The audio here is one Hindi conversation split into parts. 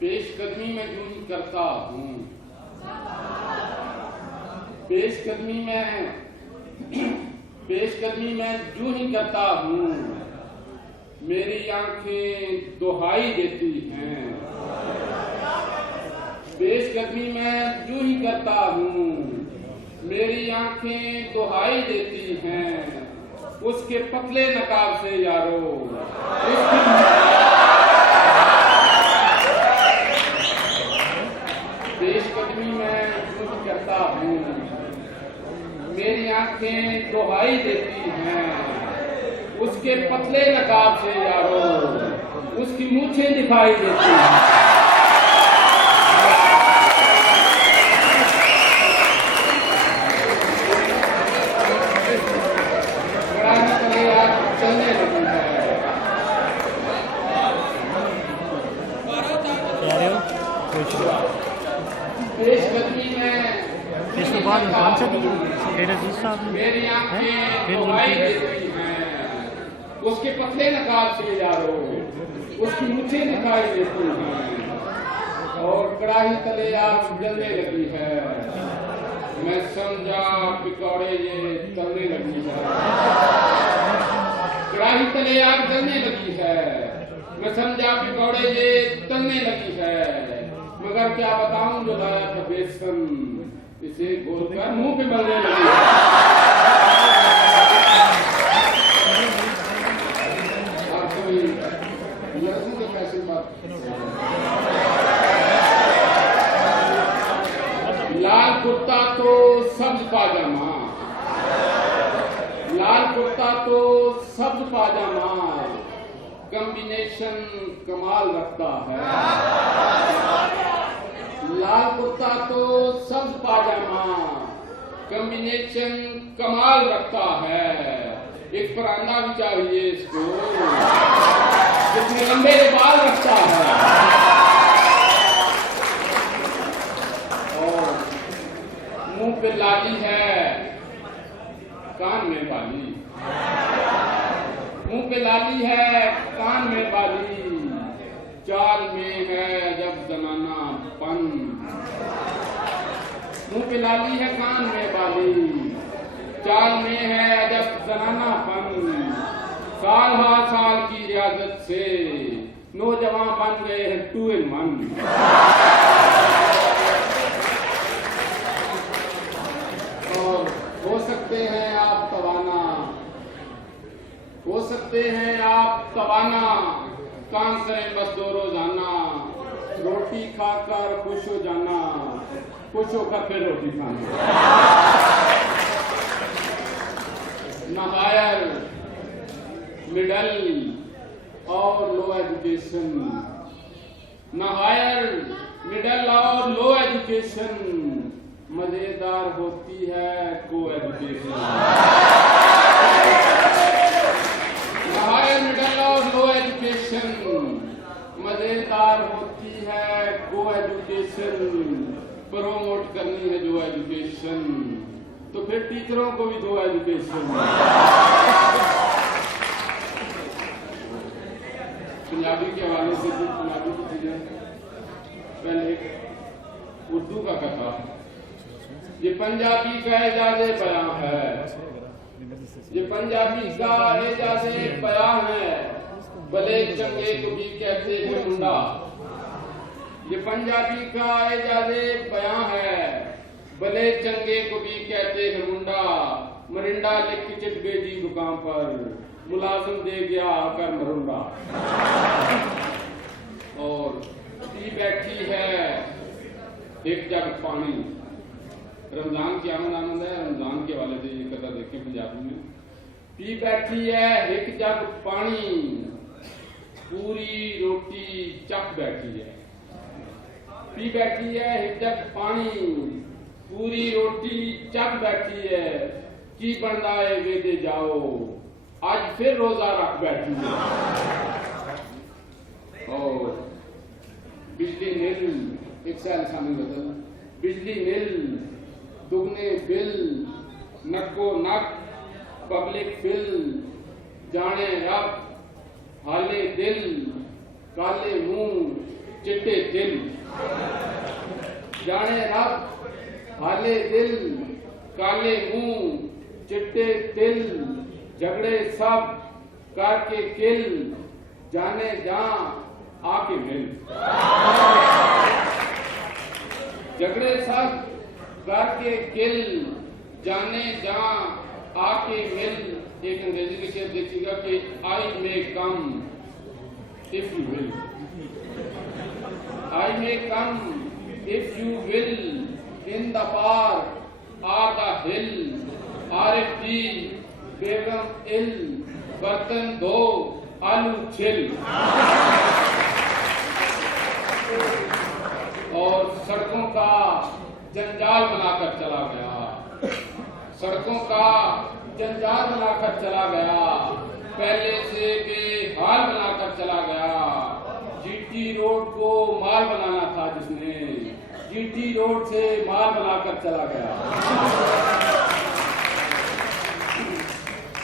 पेशकदमी में यूं ही करता हूँ, पेशकदमी में यूं ही करता हूँ, मेरी आंखें दुहाई देती हैं। पेशकदमी में यूं ही करता हूँ, मेरी आंखें दुहाई देती हैं। उसके पतले नकाब से यारो, पेशकदमी में यूं ही करता हूँ, मेरी आंखें दुहाई देती हैं। उसके पतले नकाब से यारो, उसकी मूछें दिखाई देती हैं। चलने लगी है, पेशकदमी में मेरी आंखें दुहाई देती हैं। उसके पतले नकाब से यारो, उसकी मूछें दिखाई देती हैं। और कड़ाही तले आग जलने लगी है, मैं समझा पिकौड़े ये तलने लगी है। कड़ाही तले आग जलने लगी है, मैं समझा पिकौड़े ये तलने लगी है। मगर क्या बताऊं जो लाया था बेसन, इसे घोलकर मुंह पे मलने लगी है। आप कोई लड़कों के पैसे बात, लाल कुर्ता तो सब्ज पाजामा, लाल कुर्ता तो सब्ज पाजामा, कॉम्बिनेशन कमाल रखता है। लाल कुर्ता तो सब्ज पाजामा, कॉम्बिनेशन कमाल रखता है। एक परांदा भी चाहिए इसको, जिसमें लंबे बाल रखता है। और मुंह पे लाली है, कान में बाली, मुंह पे लाली है, कान में बाली, चाल में है जब जनाना पन। मुंह पे लाली है, कान में बाली, चाल में है जब जनाना पन। साल हा साल की रियाजत से नौजवान बन गए हैं 2 in 1। और हो सकते हैं आप तवाना, हो सकते हैं आप तवाना, काम करें बस 2 रोजाना, रोटी खाकर खुश हो जाना, खुश होकर फिर रोटी खाना। न हायर, मिडल और लो एजुकेशन, न हायर, मिडल और लो एजुकेशन, मजेदार होती है को एजुकेशन। हायर, मिडल और लो एजुकेशन, मजेदार होती है को एजुकेशन। प्रोमोट करनी है जो एजुकेशन, तो फिर टीचरों को भी दो एजुकेशन। पंजाबी के हवाले से कुछ पंजाबी की चीजें, पहले उर्दू का कथा, ये पंजाबी का एजाज़े बयां है, ये पंजाबी का एजाज़े बयां है, भले चंगे को भी कहते हैं मुंडा। ये पंजाबी का एजाज़े बयां है, भले चंगे को भी कहते हैं मुंडा। मरिंडा लिख के चिट भेजी दुकान पर, मुलाजिम दे गया आकर मरुंडा। और पी बैठी है एक जग पानी। रमजान की आमद है, रमजान के हवाले से ये कथा देखें पंजाबी में। पी बैठी है एक जग पानी, पूरी रोटी चख बैठी है। पी बैठी है एक जग पानी, पूरी रोटी चख बैठी है। की बनता है वेदे जाओ, आज फिर रोजा रख बैठी है। और बिजली नील, एक साल शामिल बदल, बिजली नील, दुगने बिल, नक्को नक, पब्लिक फिल, जाने रब, हाले दिल, काले मुंह, चिट्टे दिल, जाने रब हाले दिल, काले मुंह चिट्टे तिल, झगड़े सब करके किल, जाने जा आके मिल। झगड़े सब करके किल, जाने जा आके मिल। एक अंग्रेजी के शेर देखिएगा कि I may come if you will, I may come if you will, in the park or the hill, RFD बेगम इल, बर्तन दो आलू छिल। और सड़कों का जंजाल बनाकर चला गया, सड़कों का जंजाल बनाकर चला गया, पहले से बेहाल बनाकर चला गया। GT रोड को माल बनाना था जिसने, GT रोड से माल बनाकर चला गया।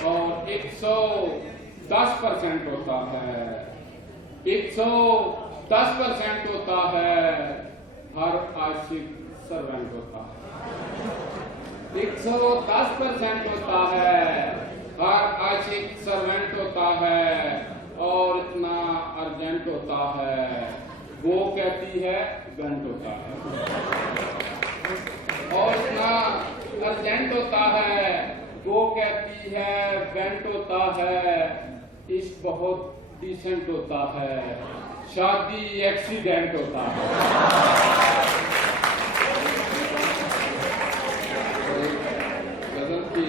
और 110% होता है, 110% होता है, हर आशिक सर्वेंट होता है। 110% होता है, हर आशिक सर्वेंट होता है। और इतना अर्जेंट होता है, वो कहती है घंट होता है। और इतना अर्जेंट होता है, वो कहती है बेंट होता है। इश्क बहुत डिसेंट होता है, शादी एक्सीडेंट होता है। गजल की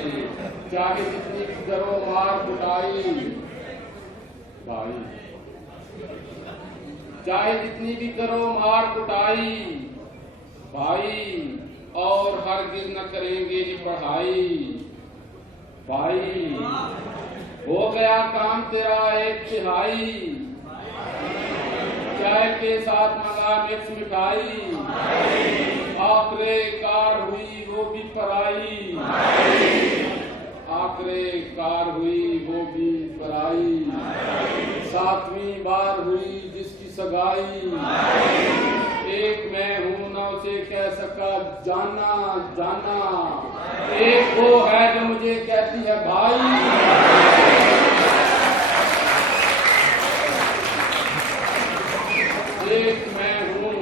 चाहे जितनी करो मार कुटाई भाई, चाहे जितनी भी करो मार कुटाई भाई, और हरगिज न करेंगे जी पढ़ाई भाई। हो गया काम तेरा 1/3, चाय के साथ मंगा मिक्स मिठाई, आखिरे कार हुई वो भी पराई, आखिरे कार हुई वो भी पराई, 7वीं बार हुई जिसकी सगाई। एक मैं हूं ना उसे कह सका जाना जाना, एक वो है जो मुझे कहती है भाई। एक मैं हूं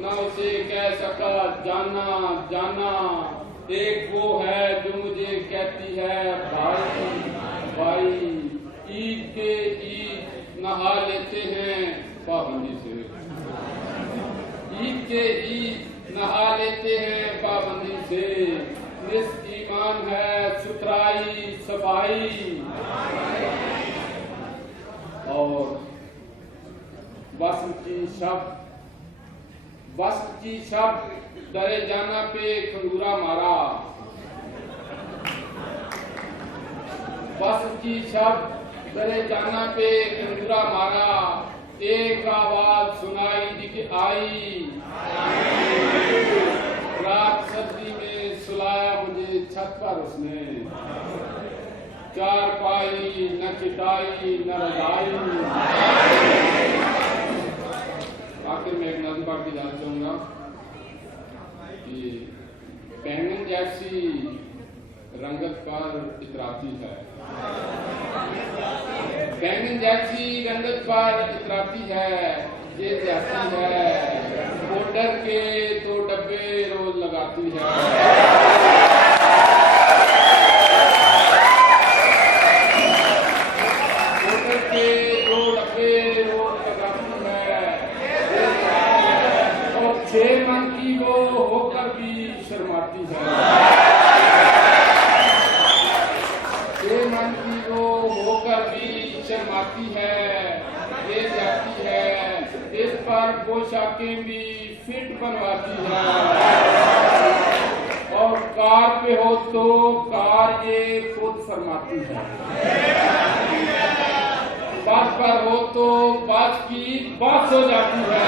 ना उसे कह सका जाना जाना, एक वो है जो मुझे कहती है भाई भाई। ईद के ईद नहा लेते हैं पाबंदी से, ईद के ईद नहा लेते हैं पाबंदी से। निस ईमान है सुथराई सफाई। और बस की शब्द डरे जाना पे खंगूरा मारा, बस की शब्द डरे जाना पे खंगूरा मारा। एक आवाज सुनाई दी कि आई, रात सर्दी में सुलाया मुझे छत पर उसने, चारपाई न चिटाई न रजाई। आखिर में एक नज़्म पढ़ के जाना चाहूंगा कि बैंगन जैसी रंगत पर इतराती है, बैंगन जैसी रंगत पर इतराती है, ये जाती है पाउडर के 2 डब्बे रोज लगाती है। पाउडर के 2 डब्बे रोज लगाती है, और 6 मन की वो होकर भी शर्माती है। 6 मन की वो होकर भी शर्माती है, ये जाती है इस पर पोशाकें भी फिट बनवाती है। और कार पे हो तो कार ये खुद फरमाती है, बस पर हो तो बस की बस हो जाती है।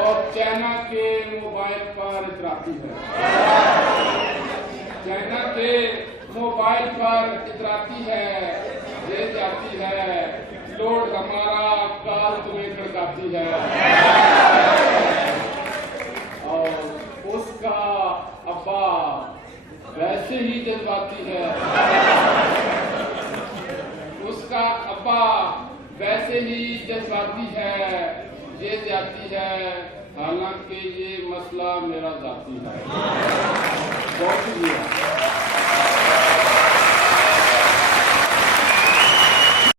और चाइना के मोबाइल पर इतराती है, चाइना के मोबाइल पर इतराती है, ये जाती है लोड हमारा कार तुम्हें भड़काती है और उसका अब्बा वैसे ही जज्बाती है, उसका अब्बा वैसे ही जज्बाती है, ये जाती है, हालांकि ये मसला मेरा जाती है। बहुत शुक्रिया।